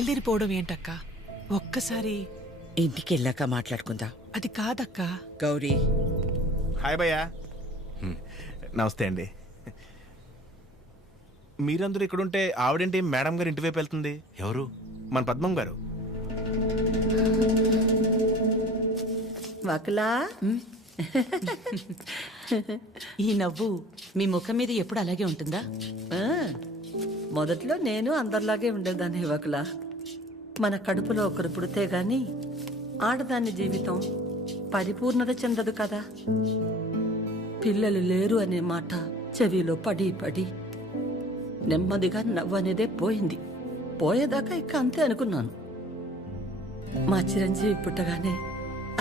బయలుదేరిపోవడం ఏంటక్క? ఒక్కసారి ఇంటికి వెళ్ళాక మాట్లాడుకుందాం. అది కాదక్క. గౌరీ, హాయ్ భయ్యా. నమస్తే అండి. మీరందరూ ఇక్కడుంటే ఆవిడేంటి మేడం గారు ఇంటి వైపు వెళ్తుంది? ఎవరు? మన పద్మం గారు. వకులా, ఈ నవ్వు మీ ముఖం మీద ఎప్పుడు అలాగే ఉంటుందా? మొదట్లో నేను అందరిలాగే ఉండేదాన్ని వకులా. మన కడుపులో ఒకరు పుడితే గాని ఆడదాని జీవితం పరిపూర్ణత చెందదు కదా. పిల్లలు లేరు అనే మాట చెవిలో పడి పడి నెమ్మదిగా నవ్వు అనేదే పోయింది. పోయేదాకా ఇక అంతే అనుకున్నాను. మా చిరంజీవి పుట్టగానే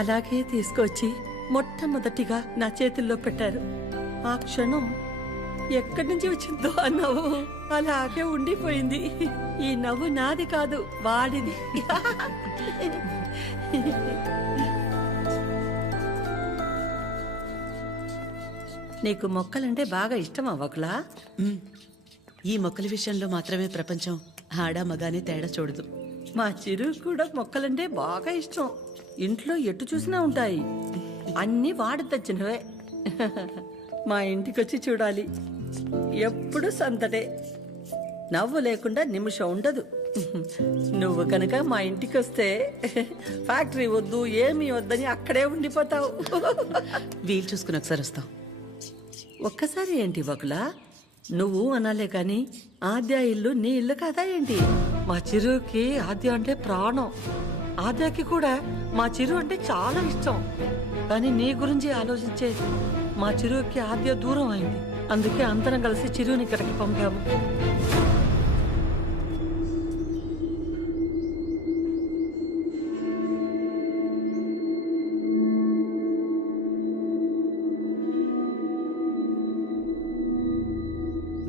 అలాగే తీసుకొచ్చి మొట్టమొదటిగా నా చేతుల్లో పెట్టారు. ఆ క్షణం ఎక్కడి నుంచి వచ్చిందో ఆ నవ్వు అలాగే ఉండిపోయింది. ఈ నవ్వు నాది కాదు, వాడిది. నీకు మొక్కలంటే బాగా ఇష్టమా వకులా? ఈ మొక్కల విషయంలో మాత్రమే ప్రపంచం ఆడా మగానే తేడా చూడదు. మా చిరు కూడా మొక్కలంటే బాగా ఇష్టం. ఇంట్లో ఎటు చూసినా ఉంటాయి. అన్నీ వాడి తెచ్చినవే. మా ఇంటికొచ్చి చూడాలి. ఎప్పుడు సంతటే. నవ్వు లేకుండా నిమిషం ఉండదు. నువ్వు కనుక మా ఇంటికి వస్తే ఫ్యాక్టరీ వద్దు ఏమీ వద్దని అక్కడే ఉండిపోతావు. వీలు చూసుకుని ఒకసారి వస్తాం. ఒక్కసారి ఏంటి వకులా? నువ్వు అనాలే కాని ఆద్య ఇల్లు నీ ఇల్లు కదా ఏంటి? మా చిరుకి ఆద్య అంటే ప్రాణం. ఆద్యకి కూడా మా చిరు అంటే చాలా ఇష్టం. కానీ నీ గురించి ఆలోచించే మా చిరుకి ఆద్య దూరం అయింది. అందుకే అందరం కలిసి చిరుని ఇక్కడికి పంపాము.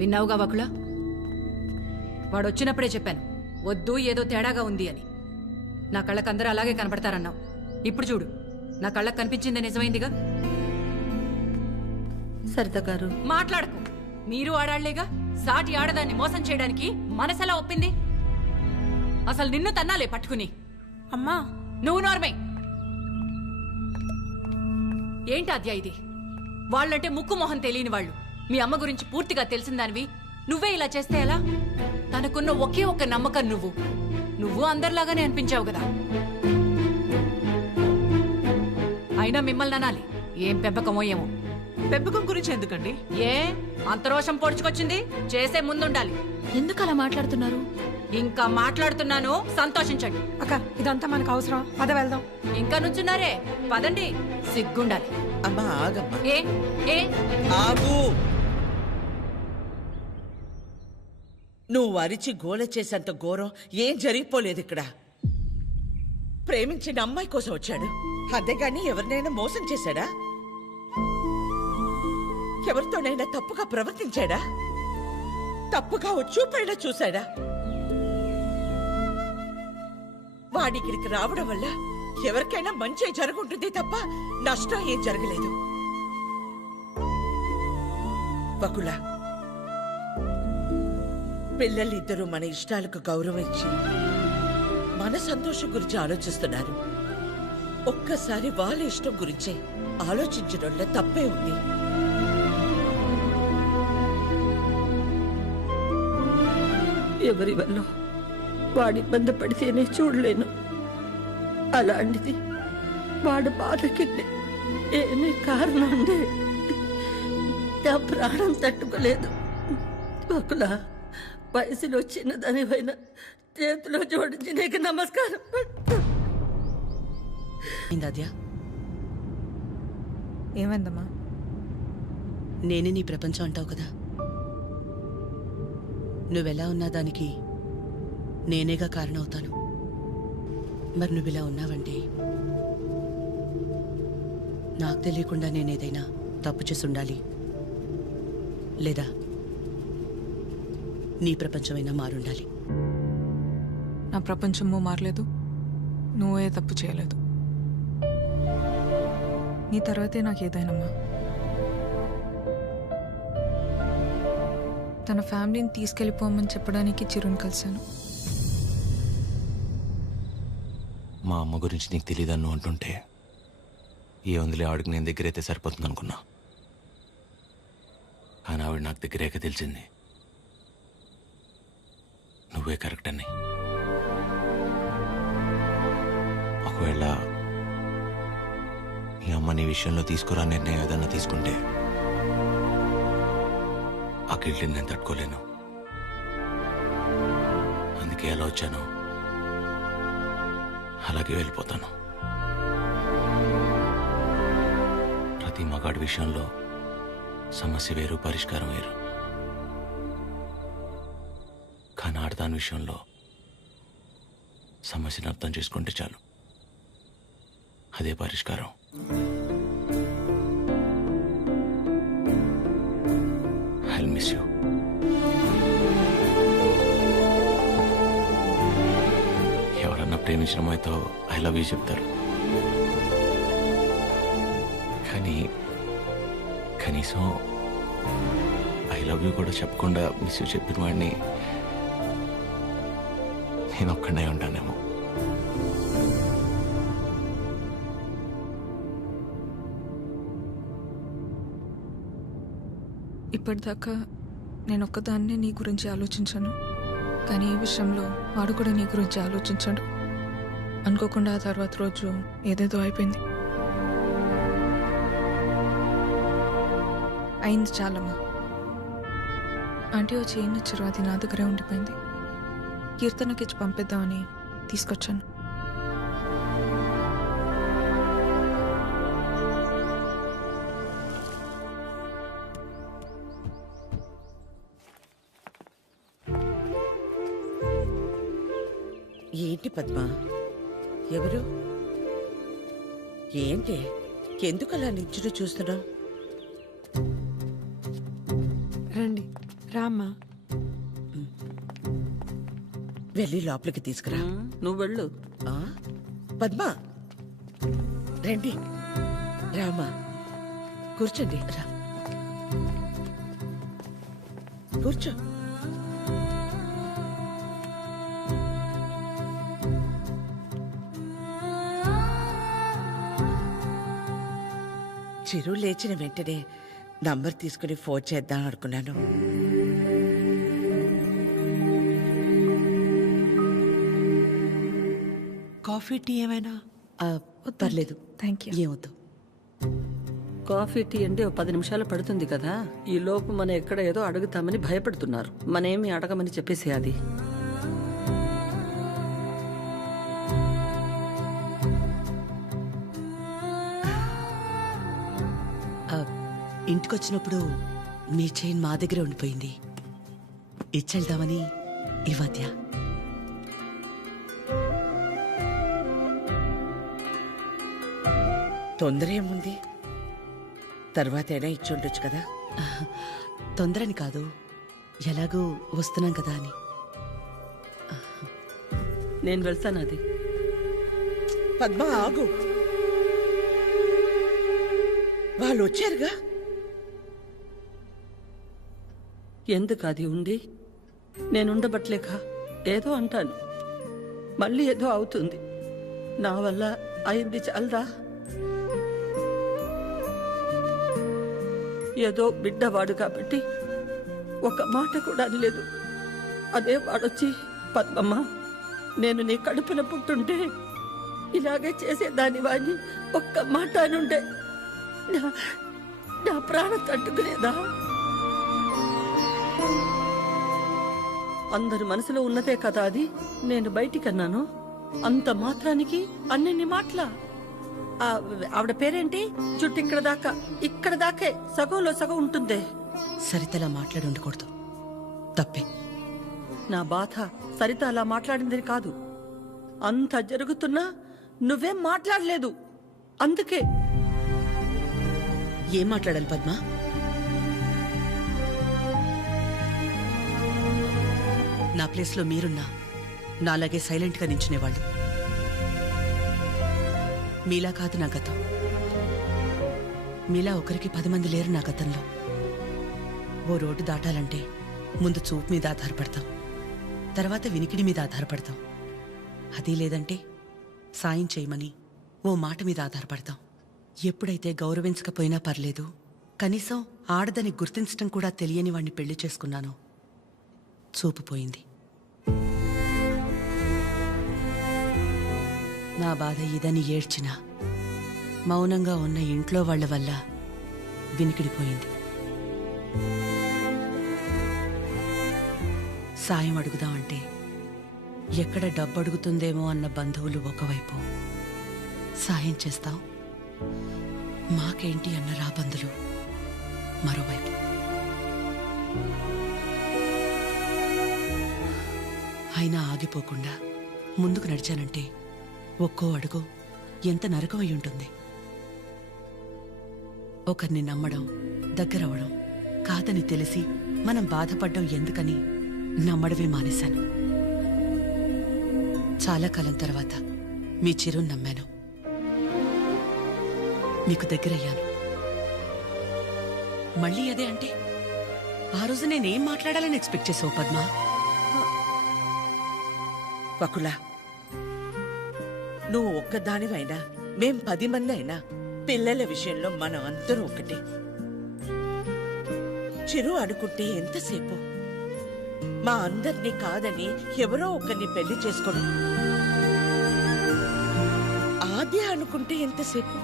విన్నావుగా వకులా? వాడొచ్చినప్పుడే చెప్పాను వద్దు, ఏదో తేడాగా ఉంది అని. నా కళ్ళకందరూ అలాగే కనపడతారన్నావు. ఇప్పుడు చూడు, నా కళ్ళకు కనిపించింది నిజమైందిగా. సరిత గారు, మాట్లాడకు. మీరు ఆడాళ్లేగా. సాటి ఆడదాన్ని మోసం చేయడానికి మనసెలా ఒప్పింది? అసలు నిన్ను తన్నాలే పట్టుకుని. అమ్మా, నువ్వు నార్మే. ఏంటి అద్యా ఇది? వాళ్ళంటే ముక్కు మొహం తెలియని వాళ్ళు. మీ అమ్మ గురించి పూర్తిగా తెలిసిందానివి నువ్వే ఇలా చేస్తే ఎలా? తనకున్న ఒకే ఒక్క నమ్మకం నువ్వు అందరిలాగానే అనిపించావు కదా. అయినా మిమ్మల్ని అనాలి. ఏం పెంపకమో ఏమో. పెంపకం గురించి ఎందుకండి? ఏ అంత రోషం పొడుచుకొచ్చింది? చేసే ముందుండాలి. ఎందుకు అలా మాట్లాడుతున్నారు? ఇంకా మాట్లాడుతున్నాను, సంతోషించండి. అక్క, ఇదంతా మనకు అవసరం. పద వెళ్దాం. ఇంకా నుంచున్నారే, పదండి. సిగ్గుండాలి. అమ్మా ఆగమ్మా. ఏ ఏ ఆగు. నువ్వు అరిచి గోల చేసేంత ఘోరం ఏం జరిగిపోలేదు ఇక్కడ. ప్రేమించిన అమ్మాయి కోసం వచ్చాడు, అంతేగాని ఎవరినైనా మోసం చేశాడా? ఎవరితోనైనా తప్పుగా ప్రవర్తించాడా? తప్పుగా చూపైనా చూశాడా? వాడికిడికి రావడం వల్ల ఎవరికైనా మంచి జరుగుంటుంది తప్ప నష్టం ఏం జరగలేదు. వకులా, పిల్లలిద్దరూ మన ఇష్టాలకు గౌరవం ఇచ్చి మన సంతోషం గురించి ఆలోచిస్తున్నారు. ఒక్కసారి వాళ్ళ ఇష్టం గురించే ఆలోచించడంలో తప్పే ఉంది. ఎవరి వల్ల వాడి ఇబ్బంది పడితేనే చూడలేను. అలాంటిది వాడు బాధకి ఏమీ కారణం ఉండే నా ప్రాణం తట్టుకోలేదు. వకులా, వయసులో చిన్నదానివైనా చేతిలో జోడించి నీకు నమస్కారం. ఏమైందమ్మా? నేనే నీ ప్రపంచం అంటావు కదా. నువ్వెలా ఉన్నా దానికి నేనేగా కారణమవుతాను. మరి నువ్విలా ఉన్నావంటే నాకు తెలియకుండా నేనేదైనా తప్పు చేసి ఉండాలి, లేదా నీ ప్రపంచమైనా మారుండాలి. నా ప్రపంచము మారలేదు, నువ్వే తప్పు చేయలేదు. నీ తర్వాతే నాకు ఏదైనమ్మా. తన ఫ్యామిలీని తీసుకెళ్ళిపోమని చెప్పడానికి చిరుని కలిశాను. మా అమ్మ గురించి నీకు తెలియదన్ను అంటుంటే ఏ ఉందిలే ఆవిడకి నేను దగ్గరైతే సరిపోతుంది అనుకున్నా. కానీ ఆవిడ నాకు దగ్గరేక తెలిసింది నువ్వే కరెక్ట్ అని. ఒకవేళ ఈ అమ్మ నీ విషయంలో తీసుకురా నిర్ణయం ఏదన్నా తీసుకుంటే ఆ గిల్ట్ని నేను తట్టుకోలేను. అందుకే ఎలా వచ్చాను అలాగే వెళ్ళిపోతాను. ప్రతి మగాడి విషయంలో సమస్య వేరు, పరిష్కారం వేరు. కానీ ఆడదాని విషయంలో సమస్యను అర్థం చేసుకుంటే చాలు, అదే పరిష్కారం. I'll miss you. ఎవరన్నా ప్రేమించిన అమ్మాయితో ఐ లవ్ యూ చెప్తారు, కానీ కనీసం ఐ లవ్ యూ కూడా చెప్పకుండా మిస్ యూ చెప్పిన వాడిని నేను ఒక్కడే ఉంటానేమో. ఇప్పటిదాకా నేను ఒక్కదాన్నే నీ గురించి ఆలోచించాను, కానీ ఈ విషయంలో వాడు కూడా నీ గురించి ఆలోచించాడు. అనుకోకుండా ఆ తర్వాత రోజు ఏదేదో అయిపోయింది. అయింది చాలమ్మా. ఆంటీ వచ్చి ఏం నచ్చారు, అది నా దగ్గరే ఉండిపోయింది. కీర్తనకి ఇచ్చి పంపిద్దామని తీసుకొచ్చాను. ఏంటి పద్మ? ఎవరు? ఏంటి? ఎందుకు అలా నిల్చుని చూస్తున్నావు? రండి రామ్మా. వెళ్ళి లోపలికి తీసుకురా. నువ్వు వెళ్ళు. ఆ? పద్మ రండి, రామా కూర్చోండి. రా కూర్చో. చిరు లేచిన వెంటనే నంబర్ తీసుకుని ఫోన్ చేద్దాం అనుకున్నాను. కాఫీ టీ ఏమైనా? పర్లేదు, థ్యాంక్ యూ. ఏమవుతావు. కాఫీ టీ అంటే ఓ 10 నిమిషాలు పడుతుంది కదా. ఈ లోపు మనం ఎక్కడ ఏదో అడుగుతామని భయపడుతున్నారు. మనేమి అడగమని చెప్పేసి అది. ఇంటికొచ్చినప్పుడు మీ చైన్ మా దగ్గరే ఉండిపోయింది, ఇచ్చెళ్దామని ఈ మధ్య. తొందర ఏముంది, తర్వాతైనా ఇచ్చి ఉండొచ్చు కదా. తొందరని కాదు, ఎలాగూ వస్తున్నాం కదా అని. నేను వెళ్తాను. అది పద్మ ఆగు, వాళ్ళు వచ్చారుగా. ఎందుకు అది ఉండి నేనుండబట్లేక ఏదో అంటాను, మళ్ళీ ఏదో అవుతుంది. నా వల్ల అయింది చాలదా? ఏదో బిడ్డవాడు కాబట్టి ఒక మాట కూడా అనలేదు. అదే వాడొచ్చి పద్మమ్మ నేను నీ కడుపున పుట్టుంటే ఇలాగే చేసేదాని వాడిని ఒక్క మాట అనుండే నా ప్రాణం తట్టుకునేదా? అందరి మనసులో ఉన్నదే కదా అది. నేను బయటికన్నాను, అంత మాత్రానికి అన్నెన్ని మాటలా? ఆవిడ పేరేంటి? జుట్టు ఇక్కడ దాకే సగంలో సగం ఉంటుందే. సరితలా మాట్లాడి ఉండకూడదు, తప్పే. నా బాధ సరిత అలా మాట్లాడిందని కాదు, అంత జరుగుతున్నా నువ్వేం మాట్లాడలేదు. అందుకే. ఏం మాట్లాడాలి పద్మ? నా ప్లేస్లో మీరున్నా నాలాగే సైలెంట్గా నించునేవాళ్ళు. మీలా కాదు నా గతం. మీలా ఒకరికి 10 మంది లేరు నా గతంలో. ఓ రోడ్డు దాటాలంటే ముందు చూపు మీద ఆధారపడతాం, తర్వాత వినికిడి మీద ఆధారపడతాం. అది లేదంటే సాయం చేయమని ఓ మాట మీద ఆధారపడతాం. ఎప్పుడైతే గౌరవించకపోయినా పర్లేదు, కనీసం ఆడదని గుర్తించటం కూడా తెలియని వాణ్ణి పెళ్లి చేసుకున్నానో చూపు పోయింది. నా బాధ ఇదని ఏడ్చినా మౌనంగా ఉన్న ఇంట్లో వాళ్ల వల్ల వినికిడిపోయింది. సాయం అడుగుదామంటే ఎక్కడ డబ్బు అడుగుతుందేమో అన్న బంధువులు ఒకవైపు, సాయం చేస్తాం మాకేంటి అన్న రాబందులు మరోవైపు. అయినా ఆగిపోకుండా ముందుకు నడిచానంటే ఒక్కో అడుగు ఎంత నరకమై ఉంటుంది. ఒకరిని నమ్మడం, దగ్గరవడం కాదని తెలిసి మనం బాధపడ్డం ఎందుకని నమ్మడమే మానేశాను. చాలా కాలం తర్వాత మీ చిరుని నమ్మాను, మీకు దగ్గరయ్యాను. మళ్ళీ అదే అంటే ఆ రోజు నేనేం మాట్లాడాలని ఎక్స్పెక్ట్ చేసావు పద్మా? వకుల, నువ్వు ఒక్కదానివైనా మేం 10 మంది అయినా పిల్లల విషయంలో మనం అందరూ ఒకటే. చిరు అనుకుంటే ఎంతసేపు మా అందరినీ కాదని ఎవరో ఒకరిని పెళ్లి చేసుకోవడం. ఆద్య అనుకుంటే ఎంతసేపు,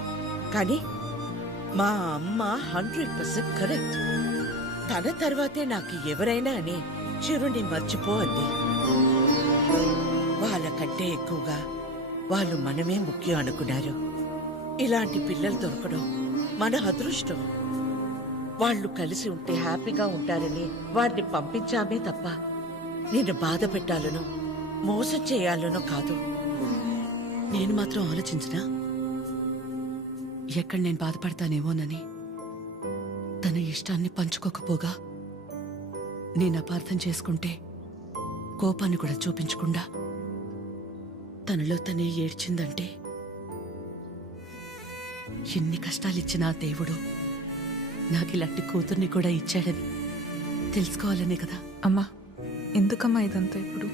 కానీ మా అమ్మ 100% కరెక్ట్. తన తర్వాతే నాకు ఎవరైనా అని చిరుని మర్చిపోవాలి. వాళ్ళకంటే ఎక్కువగా వాళ్ళు మనమే ముఖ్యం అనుకున్నారు. ఇలాంటి పిల్లలు దొరకడం మన అదృష్టం. వాళ్ళు కలిసి ఉంటే హ్యాపీగా ఉంటారని వాడిని పంపించామే తప్ప నిన్ను బాధ పెట్టాలనో మోసం చేయాలనో కాదు. నేను మాత్రం ఆలోచించనా ఎక్కడ నేను బాధపడతానేమోనని? తన ఇష్టాన్ని పంచుకోకపోగా నేను అపార్థం చేసుకుంటే కోపాన్ని కూడా చూపించకుండా తనలో తనే ఏడ్చిందంటే ఎన్ని కష్టాలిచ్చినా దేవుడు నాకు ఇలాంటి కూతుర్ని కూడా ఇచ్చాడని తెలుసుకోవాలనే కదా. అమ్మా, ఎందుకమ్మా ఇదంతా ఇప్పుడు?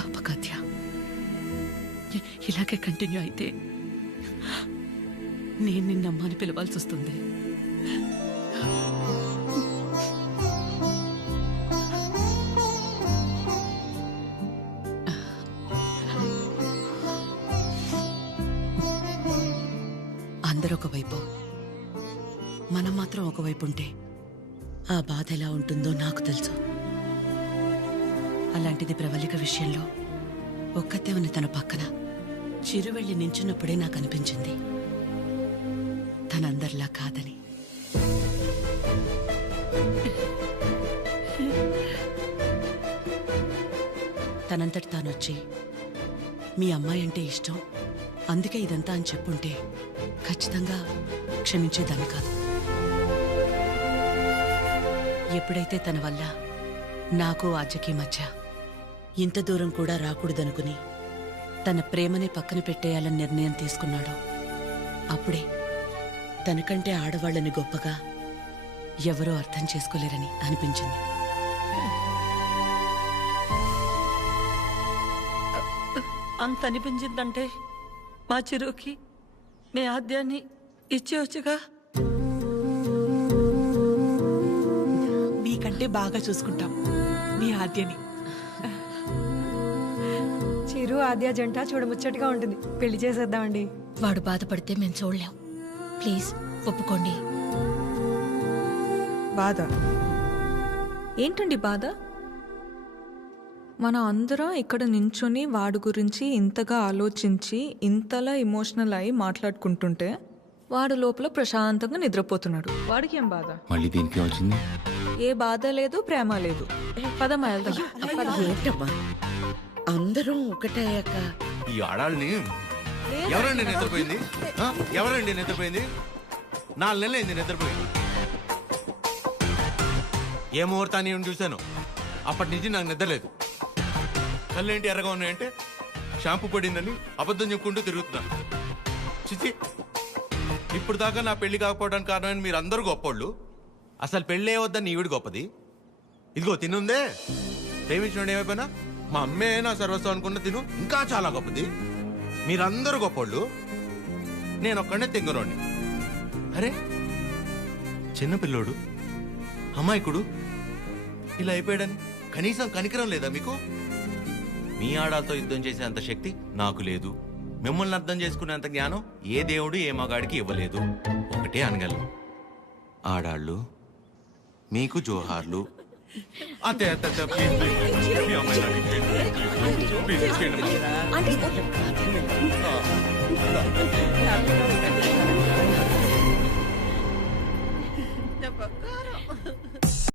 ఆపకాత్య, ఇలాగే కంటిన్యూ అయితే నేను నిన్నమ్మని పిలవాల్సి వస్తుంది. అందరూ ఒకవైపు, మనం మాత్రం ఒకవైపు ఉంటే ఆ బాధ ఎలా ఉంటుందో నాకు తెలుసు. అలాంటిది ప్రవళిక విషయంలో ఒక్కతే ఉన్న తన పక్కన చిరు వెళ్ళి నించున్నప్పుడే నాకు అనిపించింది తనందరిలా కాదని. తనంతటి తానొచ్చి మీ అమ్మాయి అంటే ఇష్టం, అందుకే ఇదంతా అని చెప్పుంటే ఖచ్చితంగా క్షమించేదాన్ని కాదు. ఎప్పుడైతే తన వల్ల నాకు ఆద్యకి మధ్య ఇంత దూరం కూడా రాకూడదనుకుని తన ప్రేమని పక్కన పెట్టేయాలని నిర్ణయం తీసుకున్నాడో అప్పుడే తనకంటే ఆడవాళ్ళని గొప్పగా ఎవరూ అర్థం చేసుకోలేరని అనిపించింది. అంత అనిపించిందంటే మా చిరుకి మీ ఆద్యాన్ని ఇచ్చేవచ్చుగా. మీకంటే బాగా చూసుకుంటాం మీ ఆద్యని. చిరు ఆద్య జంట చూడముచ్చటగా ఉంటుంది. పెళ్లి చేసేద్దామండి. వాడు బాధపడితే మేము చూడలేం. ప్లీజ్ ఒప్పుకోండి. బాధ ఏంటండి బాధ? మన అందరం ఇక్కడ నించుని వాడి గురించి ఇంతగా ఆలోచించి ఇంతలా ఎమోషనల్ అయి మాట్లాడుకుంటుంటే వాడు లోపల ప్రశాంతంగా నిద్రపోతున్నాడు. వాడికి ఏం బాధ? మళ్ళీ దీనికి వచ్చింది. ఏ బాధ లేదు, ప్రేమ లేదు. పదమ్మా వెళ్దాం. ఏంటమ్మా అందరం ఒకటయ్యాక ఈ ఆడాళ్ళని ఎవరండి నిద్రపోయింది? ఎవరండి నిద్రపోయింది? 4 నెలలైంది నిద్రపోయింది. ఏ ముహూర్తాన్ని చూశాను అప్పటి నుంచి నాకు నిద్రలేదు. కళ్ళేంటి ఎర్రగా ఉన్నాయంటే షాంపూ పడిందని అబద్ధం చెప్పుకుంటూ తిరుగుతున్నాను. చిచి, ఇప్పుడు దాకా నా పెళ్లి కాకపోవడానికి కారణమైన మీరు అందరూ గొప్పోళ్ళు. అసలు పెళ్ళే వద్దని ఈవిడ గొప్పది. ఇదిగో తిన్నుందే, ప్రేమించిన ఏమైపోయినా మా అమ్మే నా సర్వస్వం అనుకున్న తిను ఇంకా చాలా గొప్పది. మీరందరూ గొప్పోళ్ళు, నేను ఒక్కడే తెంగరోణ్ణి. అరే చిన్నపిల్లోడు, అమాయకుడు ఇలా అయిపోయాడని కనీసం కనికరం లేదా మీకు? మీ ఆడాలతో యుద్ధం చేసేంత శక్తి నాకు లేదు. మిమ్మల్ని అర్థం చేసుకునేంత జ్ఞానం ఏ దేవుడు ఏ మగాడికి ఇవ్వలేదు. ఒకటే అనగలను, ఆడాళ్ళు మీకు జోహార్లు. అతే అతే అతే, ప్లీజ్ ప్లీజ్, మీ అమ్మాయి నాకు ప్లీజ్ ఇచ్చేయండి. హ్యాపీగా ఉండండి.